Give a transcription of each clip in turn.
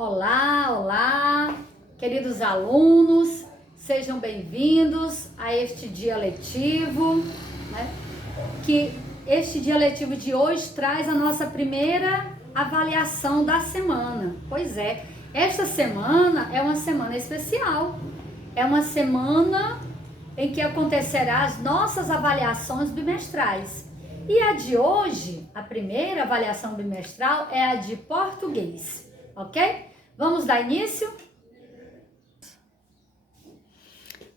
Olá, olá, queridos alunos, sejam bem-vindos a este dia letivo, né? Que este dia letivo de hoje traz a nossa primeira avaliação da semana. Pois é, esta semana é uma semana especial, é uma semana em que acontecerá as nossas avaliações bimestrais. E a de hoje, a primeira avaliação bimestral é a de português, ok? Vamos dar início?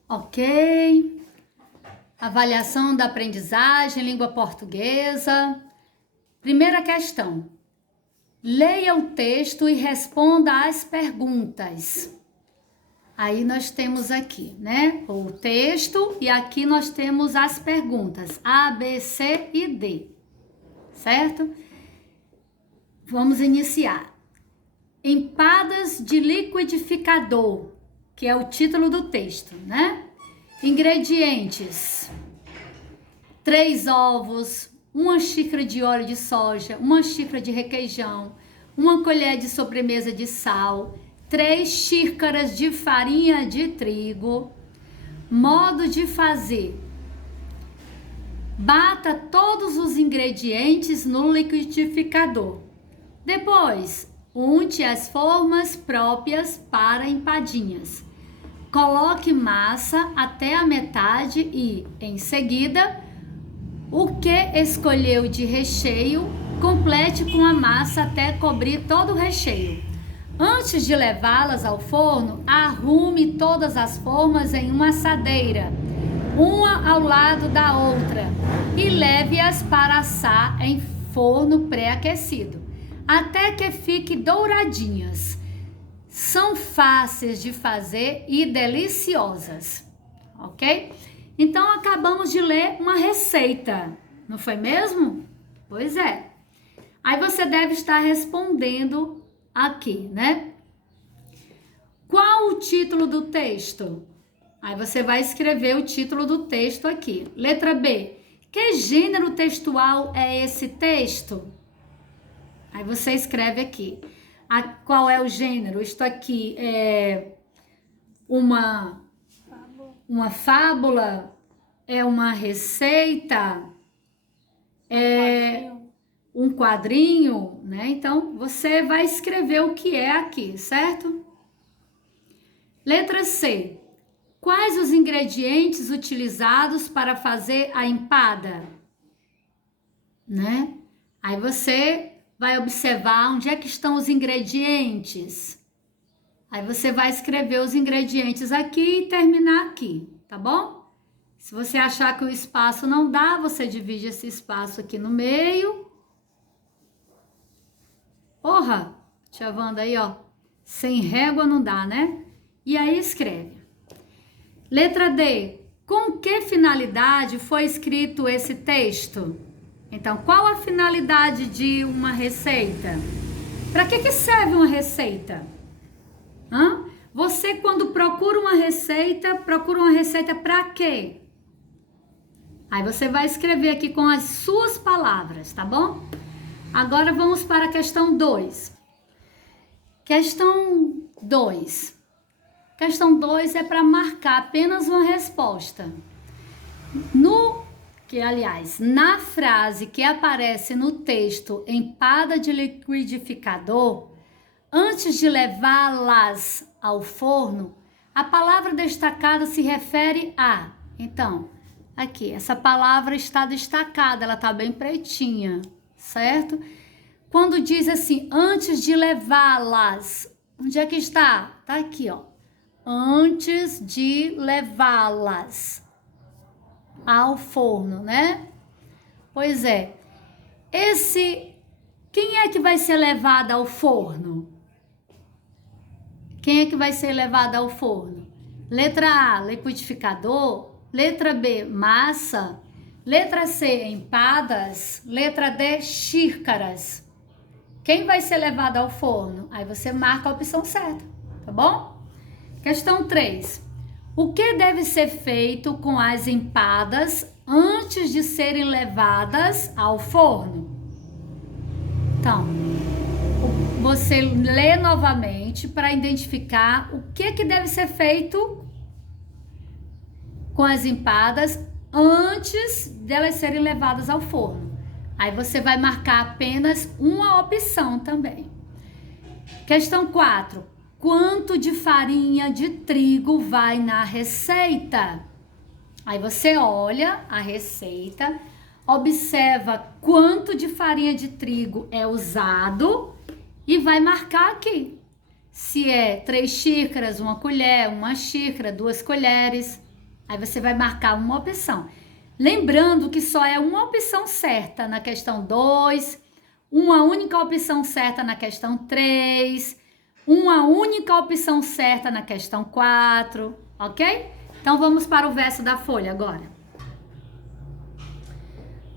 Ok. Avaliação da aprendizagem, língua portuguesa. Primeira questão. Leia o texto e responda às perguntas. Aí nós temos aqui, né, o texto e aqui nós temos as perguntas A, B, C e D, certo? Vamos iniciar. Empadas de liquidificador, que é o título do texto, né? Ingredientes: 3 ovos, 1 xícara de óleo de soja, 1 xícara de requeijão, 1 colher de sobremesa de sal, 3 xícaras de farinha de trigo. Modo de fazer: bata todos os ingredientes no liquidificador. Depois, unte as formas próprias para empadinhas. Coloque massa até a metade e, em seguida, o que escolheu de recheio, complete com a massa até cobrir todo o recheio. Antes de levá-las ao forno, arrume todas as formas em uma assadeira, uma ao lado da outra, e leve-as para assar em forno pré-aquecido, até que fiquem douradinhas. São fáceis de fazer e deliciosas, ok? Então, acabamos de ler uma receita, não foi mesmo? Pois é. Aí você deve estar respondendo aqui, né? Qual o título do texto? Aí você vai escrever o título do texto aqui. Letra B. Que gênero textual é esse texto? Aí você escreve aqui. Qual é o gênero? Isto aqui é uma fábula? É uma receita? É um quadrinho, né? Então, você vai escrever o que é aqui, certo? Letra C. Quais os ingredientes utilizados para fazer a empada? Né? Aí você vai observar onde é que estão os ingredientes. Aí você vai escrever os ingredientes aqui e terminar aqui, tá bom? Se você achar que o espaço não dá, você divide esse espaço aqui no meio. Porra, tia Wanda aí, ó. Sem régua não dá, né? E aí escreve. Letra D. Com que finalidade foi escrito esse texto? Então, qual a finalidade de uma receita? Para que serve uma receita? Você, quando procura uma receita para quê? Aí você vai escrever aqui com as suas palavras, tá bom? Agora vamos para a questão 2. Questão 2. Questão 2 é para marcar apenas uma resposta. Na frase que aparece no texto empada de liquidificador, antes de levá-las ao forno, a palavra destacada se refere a... Então, aqui, essa palavra está destacada, ela está bem pretinha, certo? Quando diz assim, antes de levá-las, onde é que está? Está aqui, ó. Antes de levá-las ao forno, né? Pois é. Quem é que vai ser levado ao forno? Quem é que vai ser levado ao forno? Letra A, liquidificador. Letra B, massa. Letra C, empadas. Letra D, xícaras. Quem vai ser levado ao forno? Aí você marca a opção certa, tá bom? Questão 3. O que deve ser feito com as empadas antes de serem levadas ao forno? Então, você lê novamente para identificar o que deve ser feito com as empadas antes delas serem levadas ao forno. Aí você vai marcar apenas uma opção também. Questão 4. Quanto de farinha de trigo vai na receita? Aí você olha a receita, observa quanto de farinha de trigo é usado e vai marcar aqui. Se é 3 xícaras, 1 colher, 1 xícara, 2 colheres. Aí você vai marcar uma opção. Lembrando que só é uma opção certa na questão 2, uma única opção certa na questão 3, uma única opção certa na questão 4, ok? Então vamos para o verso da folha agora.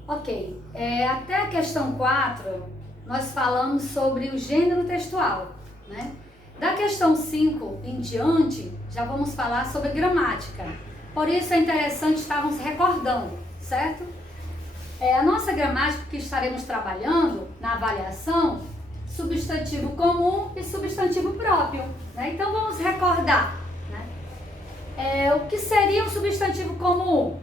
Ok, até a questão 4 nós falamos sobre o gênero textual, né? Da questão 5 em diante já vamos falar sobre gramática. Por isso é interessante estarmos recordando, certo? A nossa gramática que estaremos trabalhando na avaliação, substantivo comum e substantivo próprio, né? Então vamos recordar, né? O que seria um substantivo comum?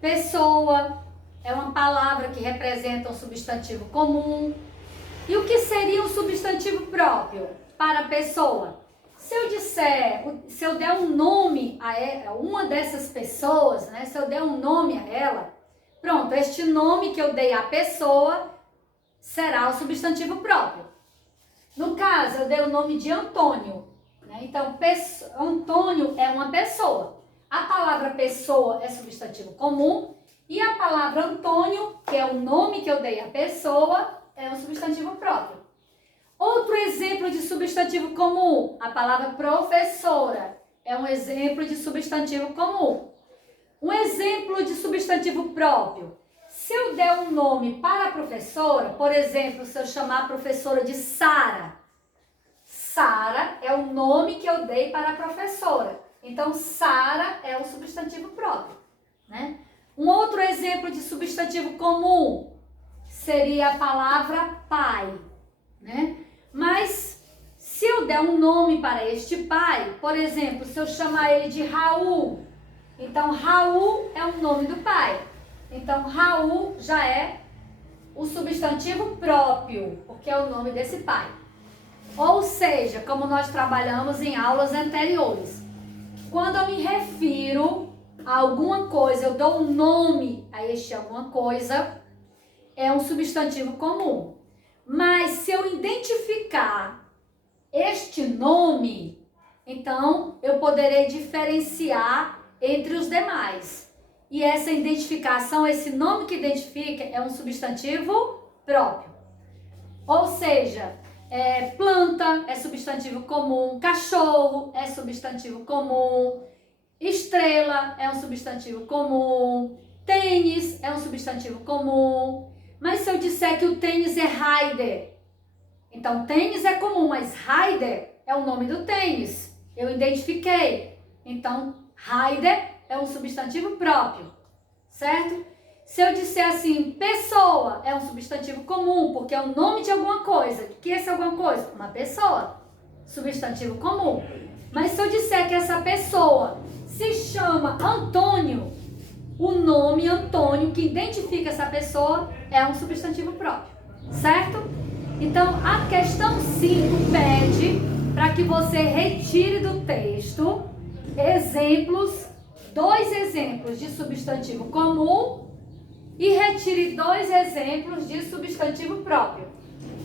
Pessoa é uma palavra que representa um substantivo comum. E o que seria um substantivo próprio para a pessoa? Se eu der um nome a uma dessas pessoas, né? Se eu der um nome a ela, pronto, este nome que eu dei à pessoa será o substantivo próprio. No caso, eu dei o nome de Antônio, né? Então, Antônio é uma pessoa. A palavra pessoa é substantivo comum e a palavra Antônio, que é o nome que eu dei à pessoa, é um substantivo próprio. Outro exemplo de substantivo comum, a palavra professora é um exemplo de substantivo comum. Um exemplo de substantivo próprio, se eu der um nome para a professora, por exemplo, se eu chamar a professora de Sara, Sara é o nome que eu dei para a professora. Então, Sara é um substantivo próprio, né? Um outro exemplo de substantivo comum seria a palavra pai, né? Mas se eu der um nome para este pai, por exemplo, se eu chamar ele de Raul, então Raul é o nome do pai. Então Raul já é o substantivo próprio, porque é o nome desse pai. Ou seja, como nós trabalhamos em aulas anteriores, quando eu me refiro a alguma coisa, eu dou um nome a este alguma coisa, é um substantivo comum. Mas se eu identificar este nome, então eu poderei diferenciar entre os demais. E essa identificação, esse nome que identifica, é um substantivo próprio. Ou seja, planta é substantivo comum, cachorro é substantivo comum, estrela é um substantivo comum, tênis é um substantivo comum. Mas se eu disser que o tênis é Raider, então tênis é comum, mas Raider é o nome do tênis. Eu identifiquei. Então, Raider é um substantivo próprio, certo? Se eu disser assim, pessoa é um substantivo comum, porque é o nome de alguma coisa. O que é essa alguma coisa? Uma pessoa. Substantivo comum. Mas se eu disser que essa pessoa se chama Antônio, o nome Antônio que identifica essa pessoa é um substantivo próprio, certo? Então, a questão 5 pede para que você retire do texto dois exemplos de substantivo comum e retire 2 exemplos de substantivo próprio,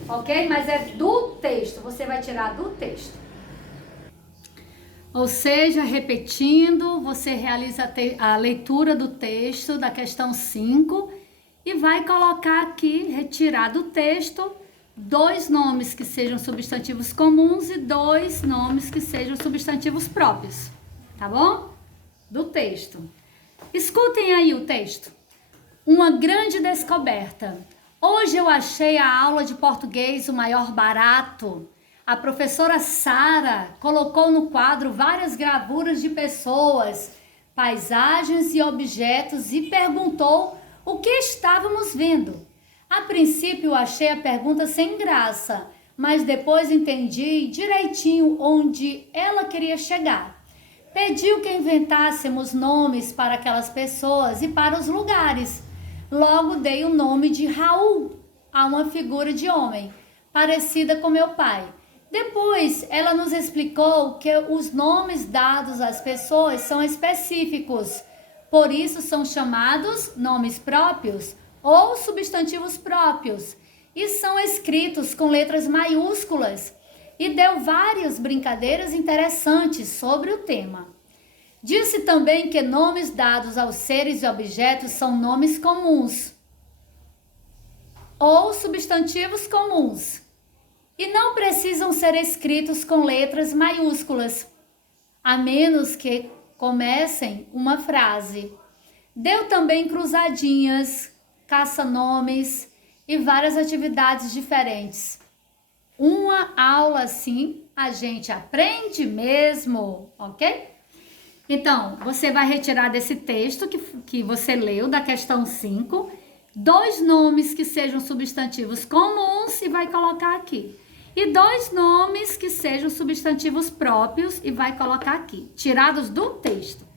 ok? Mas é do texto, você vai tirar do texto. Ou seja, repetindo, você realiza a leitura do texto da questão 5 e vai colocar aqui, retirar do texto, 2 nomes que sejam substantivos comuns e 2 nomes que sejam substantivos próprios, tá bom? Do texto. Escutem aí o texto. Uma grande descoberta. Hoje eu achei a aula de português o maior barato. A professora Sara colocou no quadro várias gravuras de pessoas, paisagens e objetos e perguntou o que estávamos vendo. A princípio achei a pergunta sem graça, mas depois entendi direitinho onde ela queria chegar. Pediu que inventássemos nomes para aquelas pessoas e para os lugares. Logo dei o nome de Raul a uma figura de homem, parecida com meu pai. Depois, ela nos explicou que os nomes dados às pessoas são específicos, por isso são chamados nomes próprios ou substantivos próprios, e são escritos com letras maiúsculas, e deu várias brincadeiras interessantes sobre o tema. Disse também que nomes dados aos seres e objetos são nomes comuns ou substantivos comuns e não precisam ser escritos com letras maiúsculas, a menos que comecem uma frase. Deu também cruzadinhas, caça-nomes e várias atividades diferentes. Uma aula assim a gente aprende mesmo, ok? Então, você vai retirar desse texto que você leu, da questão 5, 2 nomes que sejam substantivos comuns e vai colocar aqui. E 2 nomes que sejam substantivos próprios e vai colocar aqui, tirados do texto.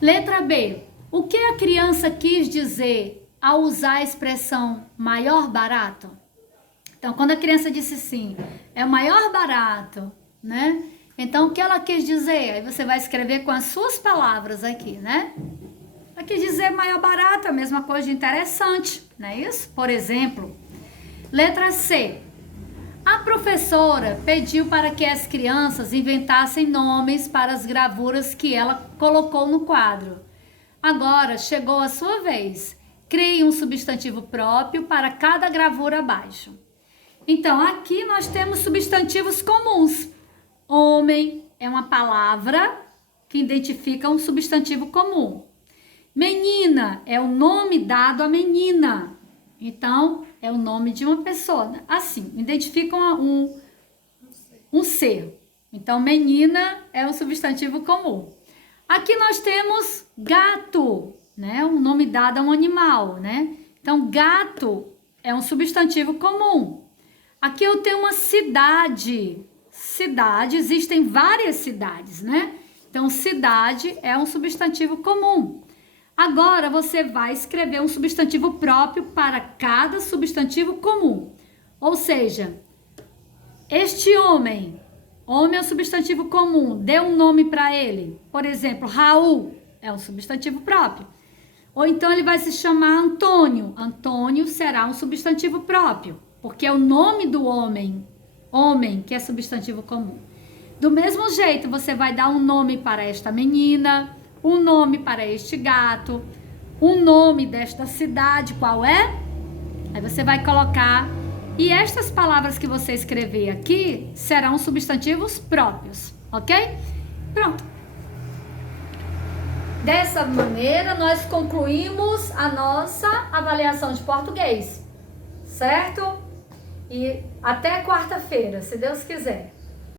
Letra B. O que a criança quis dizer ao usar a expressão maior barato? Então, quando a criança disse assim, é o maior barato, né? Então, o que ela quis dizer? Aí você vai escrever com as suas palavras aqui, né? Ela quis dizer maior barato, a mesma coisa de interessante, não é isso? Por exemplo, letra C. A professora pediu para que as crianças inventassem nomes para as gravuras que ela colocou no quadro. Agora chegou a sua vez. Crie um substantivo próprio para cada gravura abaixo. Então, aqui nós temos substantivos comuns. Homem é uma palavra que identifica um substantivo comum. Menina é o nome dado à menina. Então, é o nome de uma pessoa. Assim, identifica um ser. Então, menina é um substantivo comum. Aqui nós temos gato, né? Um nome dado a um animal, né? Então, gato é um substantivo comum. Aqui eu tenho uma cidade. Cidade, existem várias cidades, né? Então, cidade é um substantivo comum. Agora, você vai escrever um substantivo próprio para cada substantivo comum. Ou seja, este homem. Homem é um substantivo comum. Dê um nome para ele. Por exemplo, Raul é um substantivo próprio. Ou então ele vai se chamar Antônio. Antônio será um substantivo próprio, porque é o nome do homem. Homem, que é substantivo comum. Do mesmo jeito, você vai dar um nome para esta menina, um nome para este gato, um nome desta cidade, qual é? Aí você vai colocar, e estas palavras que você escrever aqui serão substantivos próprios, ok? Pronto. Dessa maneira, nós concluímos a nossa avaliação de português, certo? E até quarta-feira, se Deus quiser.